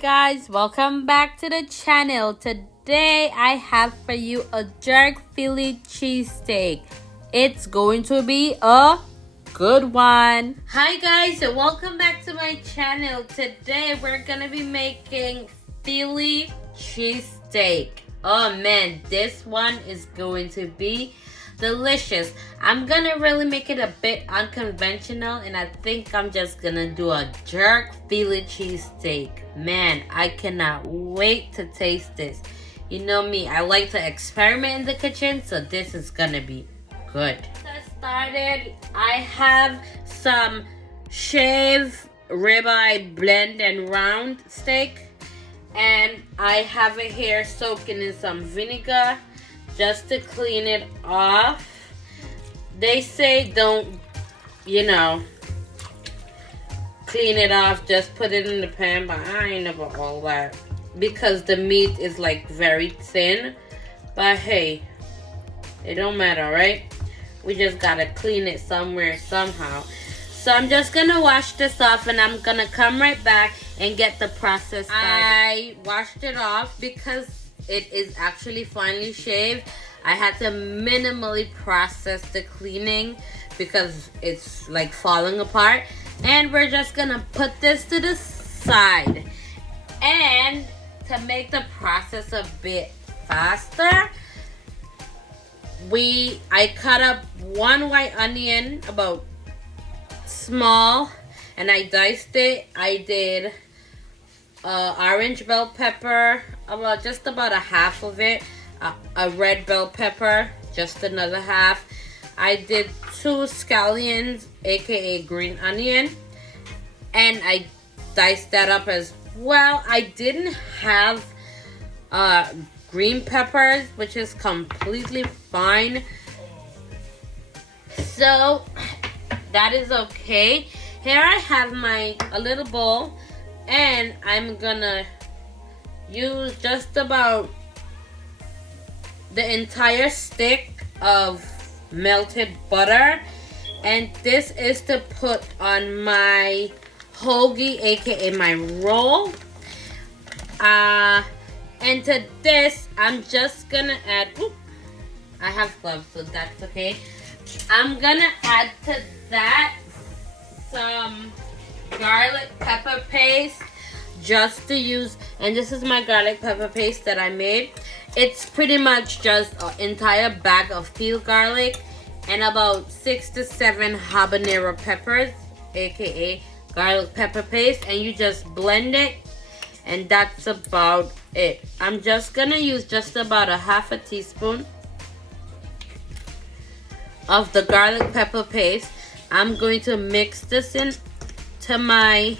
guys, welcome back to the channel. Today I have for you a jerk Philly cheesesteak. It's going to be a good one. Hi guys, and welcome back to my channel. Today we're gonna be making Philly cheesesteak. Oh man, this one is going to be delicious. I'm gonna really make it a bit unconventional, and I think I'm just gonna do a jerk Philly cheesesteak. Man, I cannot wait to taste this. You know me, I like to experiment in the kitchen, so this is gonna be good. To start it, I have some shaved ribeye blend and round steak, and I have it here soaking in some vinegar just to clean it off. They say don't, clean it off, just put it in the pan, but I ain't never all that because the meat is like very thin. But hey, it don't matter, right? We just gotta clean it somewhere somehow. So I'm just gonna wash this off, and I'm gonna come right back and get the process started. I washed it off because it is actually finely shaved. I had to minimally process the cleaning because it's like falling apart. And we're just gonna put this to the side. And to make the process a bit faster, I cut up one white onion about small, and I diced it. I did orange bell pepper, just about a half of it. A red bell pepper, just another half. I did 2 scallions, aka green onion, and I diced that up as well. I didn't have green peppers, which is completely fine, so that is okay. Here I have a little bowl, and I'm gonna use just about the entire stick of melted butter, and this is to put on my hoagie, aka my roll. And to this, I'm just gonna add, I have gloves, so that's okay. I'm gonna add to that some garlic pepper paste, just to use, and this is my garlic pepper paste that I made. It's pretty much just an entire bag of peeled garlic and about 6 to 7 habanero peppers, aka garlic pepper paste, and you just blend it, and that's about it. I'm just gonna use just about a half a teaspoon of the garlic pepper paste. I'm going to mix this into my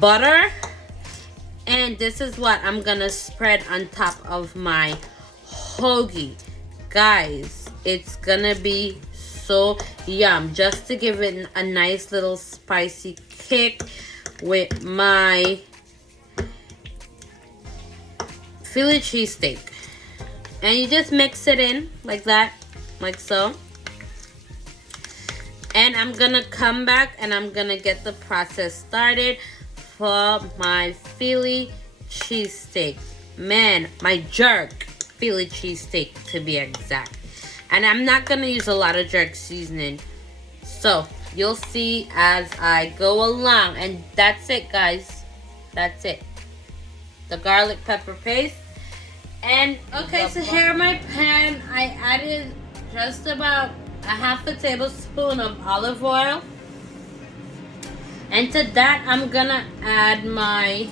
butter, and this is what I'm gonna spread on top of my hoagie. Guys, it's gonna be so yum, just to give it a nice little spicy kick with my Philly cheesesteak. And you just mix it in like that, like so. And I'm gonna come back and I'm gonna get the process started for my Philly cheesesteak. Man, my jerk Philly cheesesteak to be exact. And I'm not gonna use a lot of jerk seasoning, so you'll see as I go along. And that's it, guys. That's it. The garlic pepper paste. And okay, so here in my pan, I added just about a half a tablespoon of olive oil. And to that, I'm gonna add my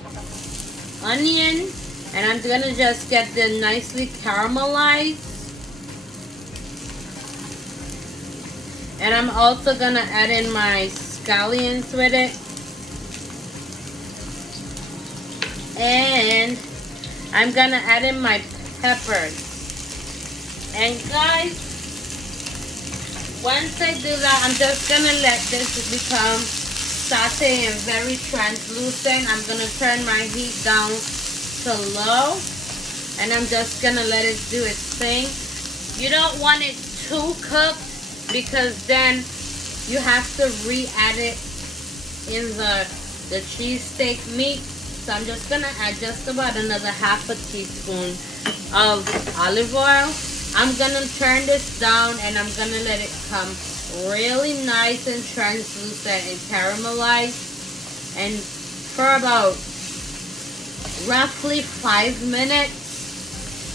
onion, and I'm gonna just get them nicely caramelized. And I'm also gonna add in my scallions with it. And I'm gonna add in my peppers. And guys, once I do that, I'm just gonna let this become sauté and very translucent. I'm gonna turn my heat down to low, and I'm just gonna let it do its thing. You don't want it too cooked, because then you have to re-add it in the cheesesteak meat. So I'm just gonna add just about another half a teaspoon of olive oil. I'm gonna turn this down and I'm gonna let it come really nice and translucent and caramelized, and for about roughly 5 minutes.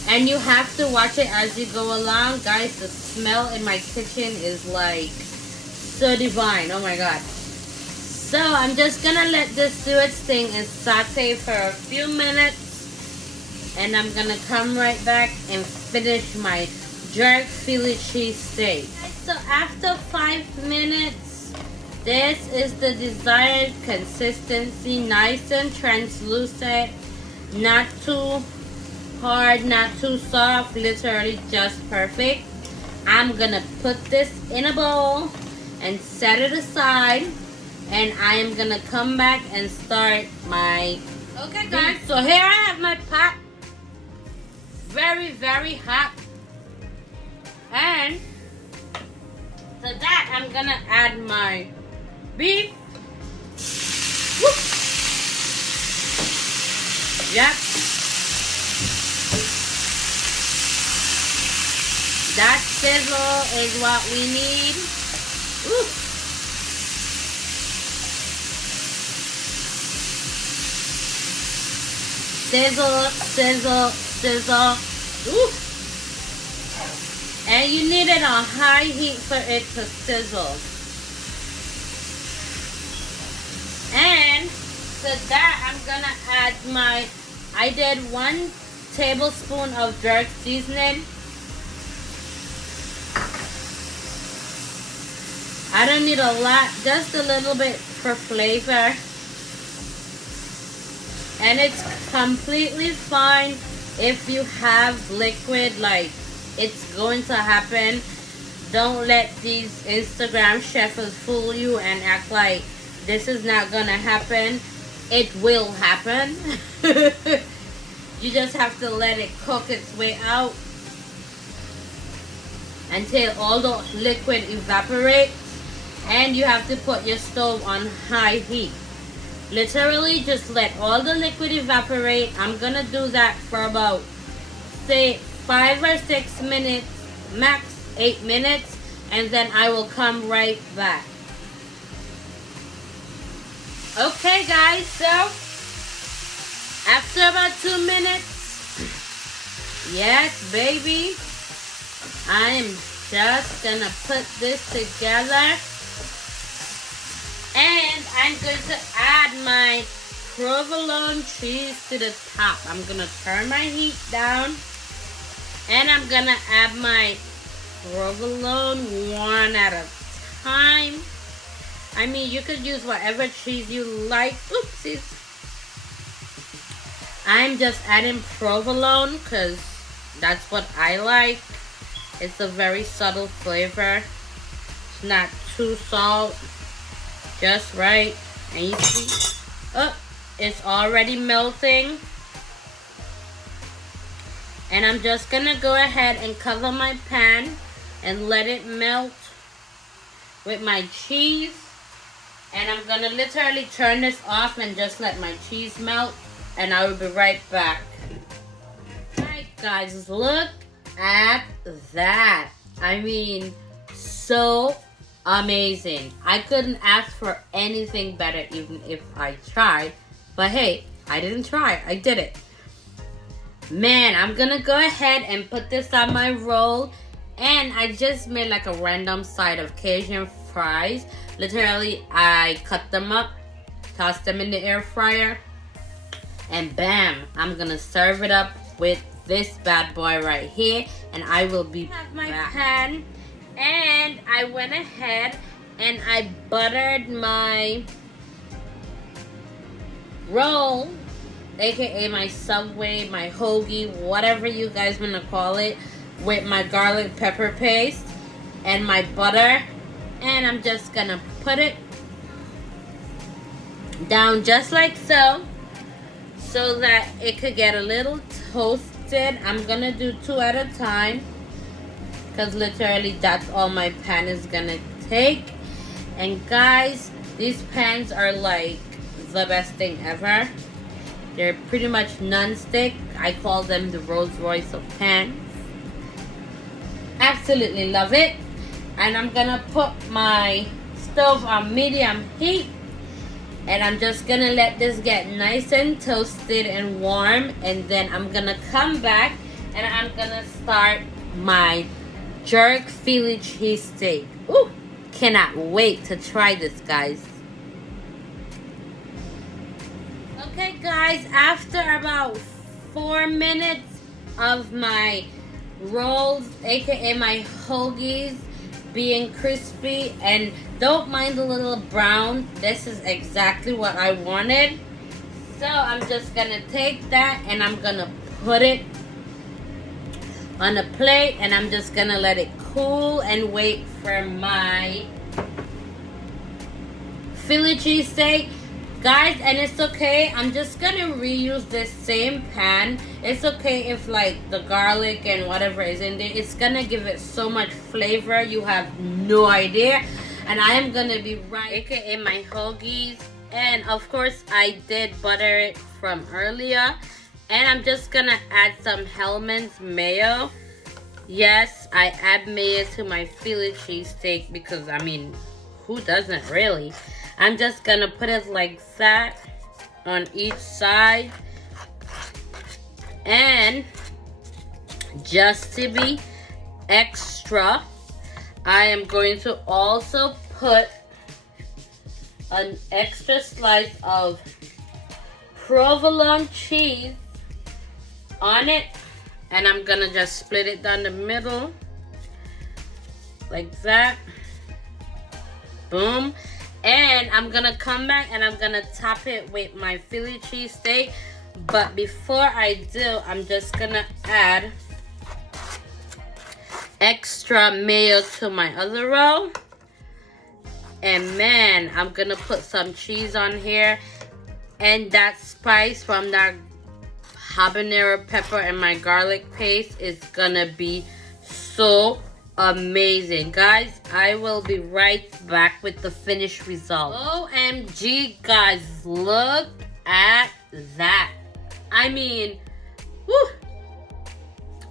And you have to watch it as you go along. Guys, the smell in my kitchen is like so divine. Oh my god. So I'm just gonna let this do its thing and saute for a few minutes, and I'm gonna come right back and finish my jerk Philly cheesesteak. So after 5 minutes, this is the desired consistency, nice and translucent, not too hard, not too soft, literally just perfect. I'm gonna put this in a bowl and set it aside, and I am gonna come back and start my okay guys. So here I have my pot, very hot, and to that I'm gonna add my beef. Woo. Yep. That sizzle is what we need. Ooh. Sizzle, sizzle, sizzle. Ooh. And you need it on high heat for it to sizzle. And to that I'm gonna add I did 1 tablespoon of jerk seasoning. I don't need a lot, just a little bit for flavor. And it's completely fine if you have liquid, like it's going to happen. Don't let these Instagram chefs fool you and act like this is not gonna happen. It will happen. You just have to let it cook its way out until all the liquid evaporates. And you have to put your stove on high heat. Literally just let all the liquid evaporate. I'm gonna do that for about say 5 or 6 minutes, max 8 minutes, and then I will come right back. Okay guys, so after about 2 minutes, yes baby, I am just gonna put this together. And I'm going to add my provolone cheese to the top. I'm going to turn my heat down. And I'm going to add my provolone one at a time. I mean, you could use whatever cheese you like. Oopsies. I'm just adding provolone because that's what I like. It's a very subtle flavor. It's not too salt. Just right. And you see, oh, it's already melting. And I'm just gonna go ahead and cover my pan and let it melt with my cheese. And I'm gonna literally turn this off and just let my cheese melt, and I will be right back. Alright guys, look at that. I mean, so amazing. I couldn't ask for anything better even if I tried. But hey, I didn't try. I did it. Man, I'm gonna go ahead and put this on my roll. And I just made like a random side of Cajun fries. Literally, I cut them up, tossed them in the air fryer, and bam, I'm gonna serve it up with this bad boy right here. And I will be back. My pan. And I went ahead and I buttered my roll, aka my Subway, my hoagie, whatever you guys want to call it, with my garlic pepper paste and my butter. And I'm just gonna put it down just like so that it could get a little toasted. I'm gonna do 2 at a time, because literally that's all my pan is gonna take. And guys, these pans are like the best thing ever. They're pretty much non-stick. I call them the Rolls Royce of pans. Absolutely love it. And I'm gonna put my stove on medium heat, and I'm just gonna let this get nice and toasted and warm, and then I'm gonna come back and I'm gonna start my jerk Philly cheesesteak. Ooh, cannot wait to try this, guys. Okay guys, after about 4 minutes of my rolls, aka my hoagies, being crispy, and don't mind the little brown, this is exactly what I wanted. So I'm just gonna take that and I'm gonna put it on a plate, and I'm just gonna let it cool and wait for my Philly cheesesteak. Guys, and it's okay, I'm just gonna reuse this same pan. It's okay if like the garlic and whatever is in there, it's gonna give it so much flavor you have no idea. And I am gonna be right, aka my hoagies, and of course I did butter it from earlier. And I'm just gonna add some Hellmann's mayo. Yes, I add mayo to my Philly cheesesteak because I mean, who doesn't really? I'm just gonna put it like that on each side. And just to be extra, I am going to also put an extra slice of provolone cheese on it. And I'm gonna just split it down the middle like that. Boom. And I'm gonna come back and I'm gonna top it with my Philly cheesesteak. But before I do, I'm just gonna add extra mayo to my other roll. And man, I'm gonna put some cheese on here. And that spice from that habanero pepper and my garlic paste is gonna be so amazing. Guys, I will be right back with the finished result. OMG, guys, look at that. I mean, whew,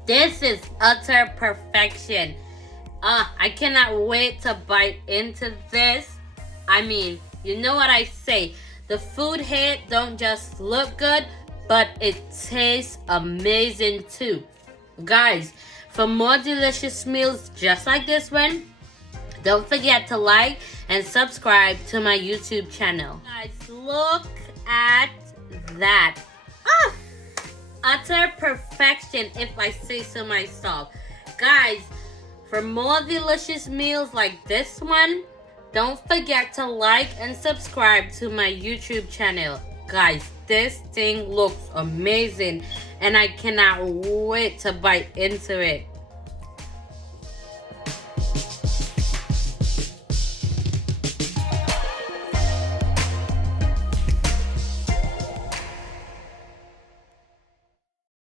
this is utter perfection. I cannot wait to bite into this. I mean, you know what I say, the food here don't just look good, but it tastes amazing too. Guys, for more delicious meals just like this one, don't forget to like and subscribe to my YouTube channel. Guys, look at that. Utter perfection, if I say so myself. Guys, for more delicious meals like this one, don't forget to like and subscribe to my YouTube channel. Guys, this thing looks amazing and I cannot wait to bite into it.